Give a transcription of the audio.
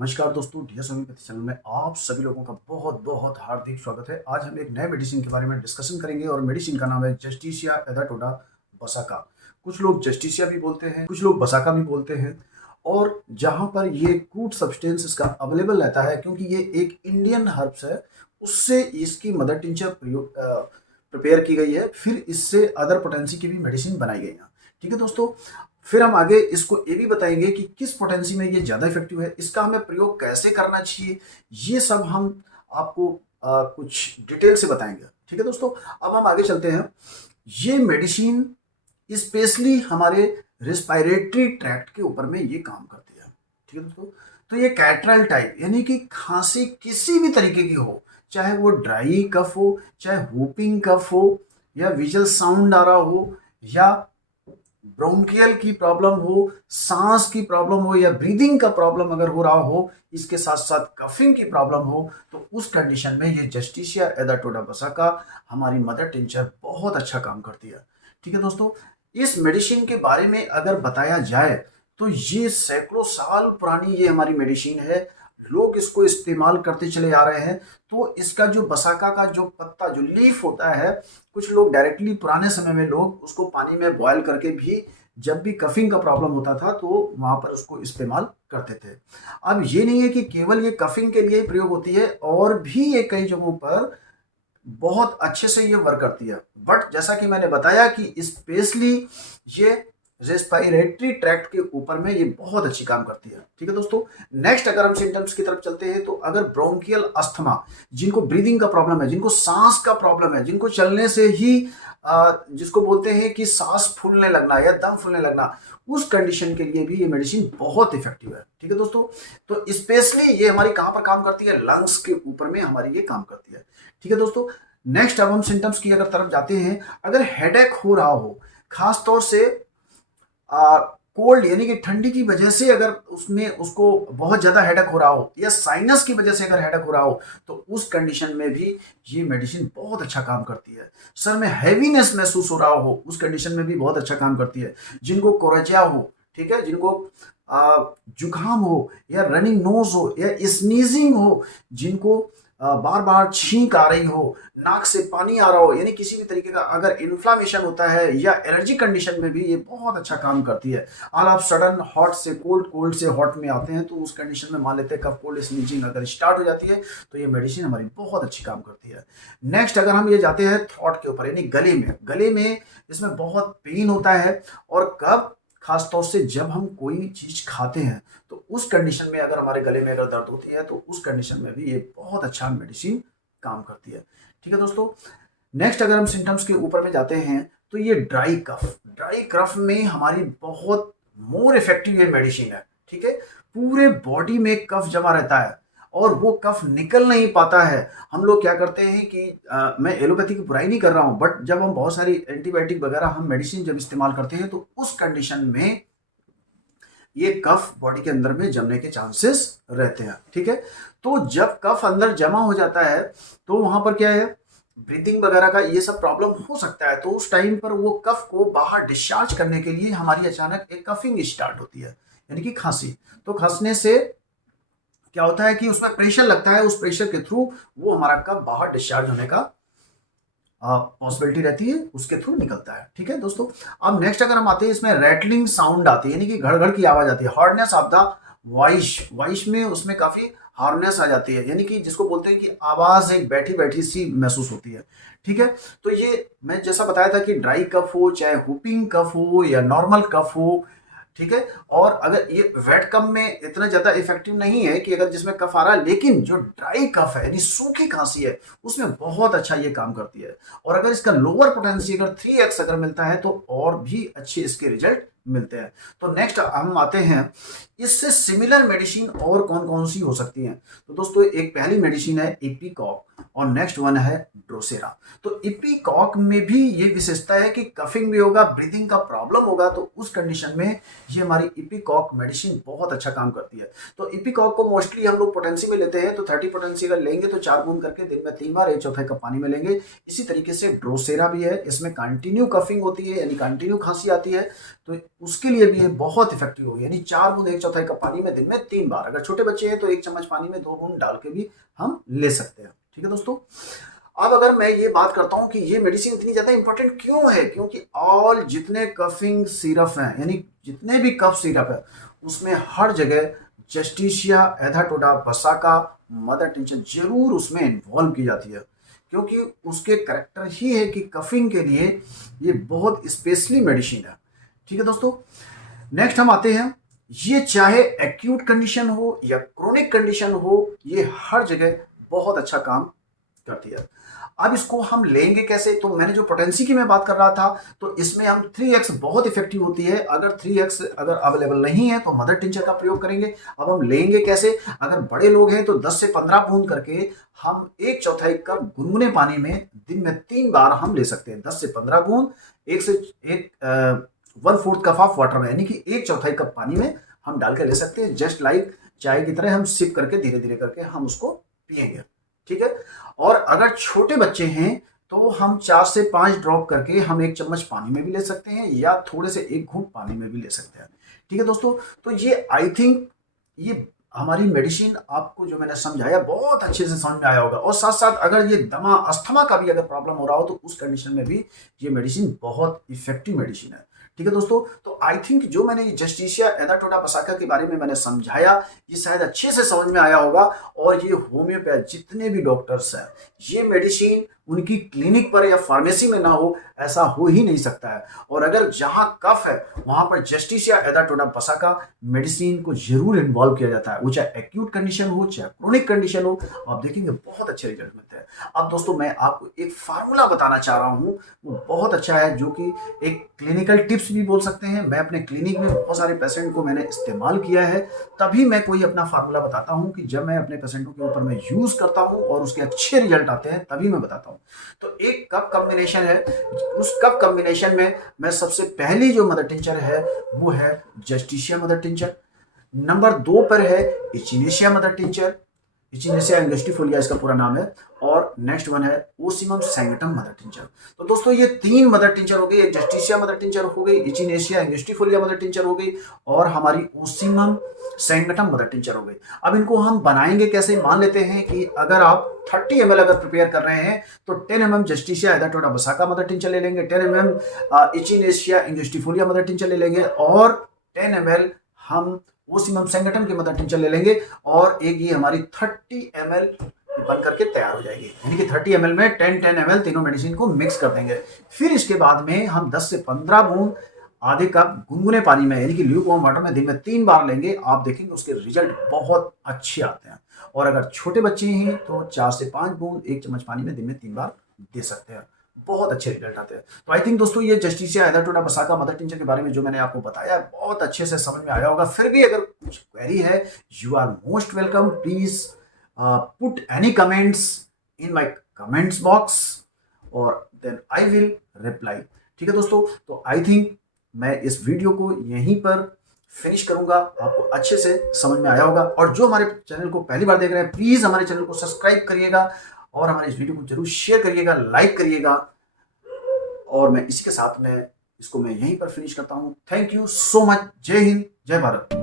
नमस्कार दोस्तों, D S homeopathy channel में आप सभी लोगों का बहुत बहुत हार्दिक स्वागत है। आज हम एक नए मेडिसिन के बारे में डिस्कशन करेंगे और मेडिसिन का नाम है जस्टिसिया एदाटोडा बसाका। कुछ लोग जस्टिसिया भी बोलते हैं, कुछ लोग बसाका भी बोलते हैं। और जहाँ पर ये कूट सब्सटेंस इसका अवेलेबल रहता है, क्योंकि ये एक इंडियन हर्ब्स है, उससे इसकी मदर टिंचर प्रयोग प्रिपेयर की गई है। फिर इससे अदर पोटेंसी की भी मेडिसिन बनाई गई है। ठीक है दोस्तों, फिर हम आगे इसको ये भी बताएंगे कि किस पोटेंसी में ये ज़्यादा इफेक्टिव है, इसका हमें प्रयोग कैसे करना चाहिए। ये सब हम आपको कुछ डिटेल से बताएंगे। ठीक है दोस्तों, अब हम आगे चलते हैं। ये मेडिसिन स्पेशली हमारे रेस्पिरेटरी ट्रैक्ट के ऊपर में ये काम करती है। ठीक है दोस्तों, तो ये कैटरल टाइप यानी कि खांसी किसी भी तरीके की हो, चाहे वो ड्राई कफ हो, चाहे वूपिंग कफ हो, या विजल साउंड आ रहा हो, या ब्रोंकियल की प्रॉब्लम हो, सांस की प्रॉब्लम हो, या ब्रीदिंग का प्रॉब्लम अगर हो रहा हो, इसके साथ साथ कफिंग की प्रॉब्लम हो, तो उस कंडीशन में ये जस्टिसिया एदाटोडा बसाका हमारी मदर टिंचर बहुत अच्छा काम करती है। ठीक है दोस्तों, इस मेडिसिन के बारे में अगर बताया जाए तो ये सैकड़ों साल पुरानी ये हमारी मेडिसिन है। लोग इसको इस्तेमाल करते चले आ रहे हैं। तो इसका जो बसाका का जो पत्ता, जो लीफ होता है, कुछ लोग डायरेक्टली पुराने समय में लोग उसको पानी में बॉयल करके भी, जब भी कफिंग का प्रॉब्लम होता था तो वहां पर उसको इस्तेमाल करते थे। अब ये नहीं है कि केवल ये कफिंग के लिए प्रयोग होती है, और भी ये कई जगहों पर बहुत अच्छे से ये वर्क करती है। बट जैसा कि मैंने बताया कि स्पेशली ये रेस्पिरेटरी ट्रैक्ट के ऊपर में ये बहुत अच्छी काम करती है। ठीक है दोस्तों, नेक्स्ट अगर हम सिम्टम्स की तरफ चलते हैं, तो अगर ब्रोंकियल अस्थमा, जिनको ब्रीदिंग का प्रॉब्लम है, जिनको सांस का प्रॉब्लम है, जिनको चलने से ही जिसको बोलते हैं कि सांस फूलने लगना या दम फूलने लगना, उस कंडीशन के लिए भी ये मेडिसिन बहुत इफेक्टिव है। ठीक है दोस्तों, तो स्पेशली ये हमारी कहां पर काम करती है, लंग्स के ऊपर में हमारी ये काम करती है। ठीक है दोस्तों, नेक्स्ट अब हम सिम्टम्स की अगर तरफ जाते हैं। अगर हेडेक हो रहा हो, खास तौर से कोल्ड यानी कि ठंडी की वजह से अगर उसमें उसको बहुत ज्यादा हेडेक हो रहा हो, या साइनस की वजह से अगर हेडेक हो रहा हो, तो उस कंडीशन में भी ये मेडिसिन बहुत अच्छा काम करती है। सर में हैवीनेस महसूस हो रहा हो, उस कंडीशन में भी बहुत अच्छा काम करती है। जिनको कोरजिया हो, ठीक है, जिनको जुकाम हो, या रनिंग नोज हो, या स्नीजिंग हो, जिनको बार बार छींक आ रही हो, नाक से पानी आ रहा हो, यानी किसी भी तरीके का अगर इन्फ्लामेशन होता है, या एलर्जी कंडीशन में भी ये बहुत अच्छा काम करती है। और आप सडन हॉट से कोल्ड, कोल्ड से हॉट में आते हैं, तो उस कंडीशन में मान लेते हैं कफ कोल्ड स्नीजिंग अगर स्टार्ट हो जाती है, तो ये मेडिसिन हमारी बहुत अच्छी काम करती है। नेक्स्ट अगर हम ये जाते हैं थ्रोट के ऊपर, यानी गले में इसमें बहुत पेन होता है। और कब, खास तौर से जब हम कोई चीज खाते हैं, तो उस कंडीशन में अगर हमारे गले में अगर दर्द होती है, तो उस कंडीशन में भी ये बहुत अच्छा मेडिसिन काम करती है। ठीक है दोस्तों, नेक्स्ट अगर हम सिम्टम्स के ऊपर में जाते हैं, तो ये ड्राई कफ में हमारी बहुत मोर इफेक्टिव ये मेडिसिन है। ठीक है, पूरे बॉडी में कफ जमा रहता है और वो कफ निकल नहीं पाता है। हम लोग क्या करते हैं कि मैं एलोपैथी की बुराई नहीं कर रहा हूं, बट जब हम बहुत सारी एंटीबायोटिक वगैरह हम मेडिसिन जब इस्तेमाल करते हैं, तो उस कंडीशन में ये कफ बॉडी के अंदर में जमने के चांसेस रहते हैं। ठीक है, तो जब कफ अंदर जमा हो जाता है, तो वहां पर क्या है, ब्रीथिंग वगैरह का ये सब प्रॉब्लम हो सकता है। तो उस टाइम पर वो कफ को बाहर डिस्चार्ज करने के लिए हमारी अचानक एक कफिंग स्टार्ट होती है, यानी कि खांसी। तो खांसने से क्या होता है कि उसमें प्रेशर लगता है, उस प्रेशर के थ्रू वो हमारा कफ बाहर डिस्चार्ज होने का पॉसिबिलिटी रहती है, उसके थ्रू निकलता है। ठीक है दोस्तों, अब नेक्स्ट अगर हम आते हैं, इसमें रैटलिंग साउंड आती है, यानी कि घड़ की आवाज आती है। हार्डनेस ऑफ द वॉइस में उसमें काफी हार्डनेस आ जाती है, यानी कि जिसको बोलते हैं कि आवाज एक बैठी बैठी सी महसूस होती है। ठीक है, तो ये मैं जैसा बताया था कि ड्राई कफ हो, चाहे हुपिंग कफ हो, या नॉर्मल कफ हो, ठीक है। और अगर ये वेट कफ में इतना ज्यादा इफेक्टिव नहीं है कि अगर जिसमें कफ आ रहा है, लेकिन जो ड्राई कफ है यानी सूखी खांसी है, उसमें बहुत अच्छा ये काम करती है। और अगर इसका लोअर पोटेंसी अगर 3x अगर मिलता है, तो और भी अच्छे इसके रिजल्ट मिलते हैं। तो नेक्स्ट हम आते हैं, इससे सिमिलर मेडिसिन और कौन कौन सी हो सकती हैं। तो दोस्तों, एक पहली मेडिसिन है एपीकॉक। और नेक्स्ट वन है ड्रोसेरा। तो इपिकॉक में भी ये विशेषता है कि कफिंग भी होगा, ब्रीदिंग का प्रॉब्लम होगा, तो उस कंडीशन में ये हमारी इपिकॉक मेडिसिन बहुत अच्छा काम करती है। तो इपिकॉक को मोस्टली हम लोग पोटेंसी में लेते हैं, तो 30 पोटेंसी अगर लेंगे तो 4 बूंद करके दिन में 3 बार 1/4 कप पानी में लेंगे। इसी तरीके से ड्रोसेरा भी है, इसमें कंटिन्यू कफिंग होती है यानी कंटिन्यू खांसी आती है, तो उसके लिए भी ये बहुत इफेक्टिव होगी, यानी 4 बूंद 1/4 कप पानी में दिन में 3 बार। अगर छोटे बच्चे हैं तो 1 चम्मच पानी में 2 बूंद डाल के भी हम ले सकते हैं। ठीक है दोस्तों, अब अगर मैं ये बात करता हूं कि ये मेडिसिन इतनी ज्यादा इंपॉर्टेंट क्यों है, क्योंकि ऑल जितने कफिंग सिरप हैं यानी जितने भी कफ सिरप है उसमें हर जगह जस्टिसिया एथाटोडा बसाका मदर टिंचर जरूर उसमें इन्वॉल्व की जाती है, क्योंकि उसके करेक्टर ही है कि कफिंग के लिए ये बहुत स्पेशली मेडिसिन है। ठीक है दोस्तों, नेक्स्ट हम आते हैं, ये चाहे एक्यूट कंडीशन हो या क्रोनिक कंडीशन हो, ये हर जगह बहुत अच्छा काम करती है। अब इसको हम लेंगे कैसे, तो मैंने जो पोटेंसी की मैं बात कर रहा था, तो इसमें हम 3x बहुत इफेक्टिव होती है। अगर 3x अगर अवेलेबल नहीं है तो मदर टिंचर का प्रयोग करेंगे। अब हम लेंगे कैसे, अगर बड़े लोग हैं तो 10 से 15 बूंद करके हम 1/4 कप गुनगुने पानी में दिन में 3 बार हम ले सकते हैं। 10 से 15 बूंद 1/4 कप ऑफ वाटर में, यानी कि 1/4 कप पानी में हम डाल के ले सकते हैं। जस्ट लाइक चाय की तरह हम सिप करके धीरे धीरे करके हम उसको पिएंगे। ठीक है, और अगर छोटे बच्चे हैं तो हम 4 से 5 ड्रॉप करके हम 1 चम्मच पानी में भी ले सकते हैं या थोड़े से 1 घूंट पानी में भी ले सकते हैं। ठीक है दोस्तों, तो ये आई थिंक ये हमारी मेडिसिन आपको जो मैंने समझाया बहुत अच्छे से समझ में आया होगा। और साथ साथ अगर ये दमा अस्थमा का भी अगर प्रॉब्लम हो रहा हो तो उस कंडीशन में भी ये मेडिसिन बहुत इफेक्टिव मेडिसिन है। ठीक है दोस्तों, तो आई थिंक जो मैंने ये जस्टिसिया एथाटोडा बसाका के बारे में मैंने समझाया, ये शायद अच्छे से समझ में आया होगा। और ये होम्योपैथ जितने भी डॉक्टर्स हैं, ये मेडिसिन उनकी क्लिनिक पर या फार्मेसी में ना हो ऐसा हो ही नहीं सकता है। और अगर जहां कफ है वहां पर जस्टिसिया एथाटोडा बसाका मेडिसिन को जरूर इन्वॉल्व किया जाता है, वो चाहे एक्यूट कंडीशन हो चाहे क्रोनिक कंडीशन हो, आप देखेंगे बहुत अच्छे रिजल्ट मिलते हैं। अब दोस्तों मैं आपको एक फार्मूला बताना चाह रहा हूं, वो बहुत अच्छा है, जो कि एक क्लिनिकल टिप्स भी बोल सकते हैं। मैं अपने क्लिनिक में बहुत सारे पेशेंट को मैंने इस्तेमाल किया है, तभी मैं कोई अपना फार्मूला बताता हूं कि जब मैं अपने पेशेंटों के ऊपर मैं यूज करता हूं और उसके अच्छे रिजल्ट आते हैं तभी मैं बताता हूं। तो एक कप कॉम्बिनेशन है, उस कप कॉम्बिनेशन में मैं सबसे पहली जो मदर टिंचर है वो है जस्टिसिया मदर टिंचर। नंबर 2 पर है इचिनेशिया मदर टिंचर, इचिनेशिया एंगस्टिफोलिया इसका पूरा नाम है। और नेक्स्ट वन है ओसिमम सैंगटम मदर टिंचर। तो दोस्तों ये 3 मदर टिंचर हो गई, एक जस्टिसिया मदर टिंचर हो गई, इचिनेशिया एंगस्टिफोलिया मदर टिंचर हो गई और हमारी ओसिमम सैंगटम मदर टिंचर हो गई। अब इनको हम बनाएंगे कैसे, मान लेते हैं कि अगर आप 30 ml अगर प्रिपेयर कर रहे हैं तो 10 mm जस्टिसिया एथाटोडा बसाका मदर टिंचर ले लेंगे, 10 mm इचिनेशिया एंगस्टिफोलिया मदर टिंचर ले लेंगे और 10 ml हम ओसिमम सैंगटम की मदर टिंचर ले लेंगे। और एक ये हमारी 30 ml बन करके तैयार हो जाएगी, यानी कि 30 ml में 10 ml तीनों मेडिसिन को मिक्स कर देंगे। फिर इसके बाद में हम 10 से 15 बूंद आधे कप गुनगुने पानी में यानी कि ल्यूकवार्म वाटर में दिन में 3 बार लेंगे। आप देखेंगे उसके रिजल्ट बहुत अच्छे आते हैं। और अगर छोटे बच्चे हैं तो 4 से 5 बूंद 1 चम्मच पानी में दिन में 3 बार दे सकते हैं, बहुत अच्छे रिजल्ट आते हैं। तो आई थिंक दोस्तों ये जस्टिसिया एथाटोडा बसाका मदर टिंचर के बारे में जो मैंने आपको बताया बहुत अच्छे से समझ में आया होगा। फिर भी अगर कुछ क्वेरी है, you are most welcome, please put any comments in my comments box और देन आई विल रिप्लाई। ठीक है दोस्तों, तो आई थिंक मैं इस वीडियो को यहीं पर फिनिश करूंगा, आपको अच्छे से समझ में आया होगा। और जो हमारे चैनल को पहली बार देख रहे हैं प्लीज हमारे चैनल को सब्सक्राइब करिएगा और हमारे इस वीडियो को जरूर शेयर करिएगा, लाइक करिएगा। और मैं इसी के साथ में इसको मैं यहीं पर फिनिश करता हूं। Thank you so much. जय हिंद, जय भारत।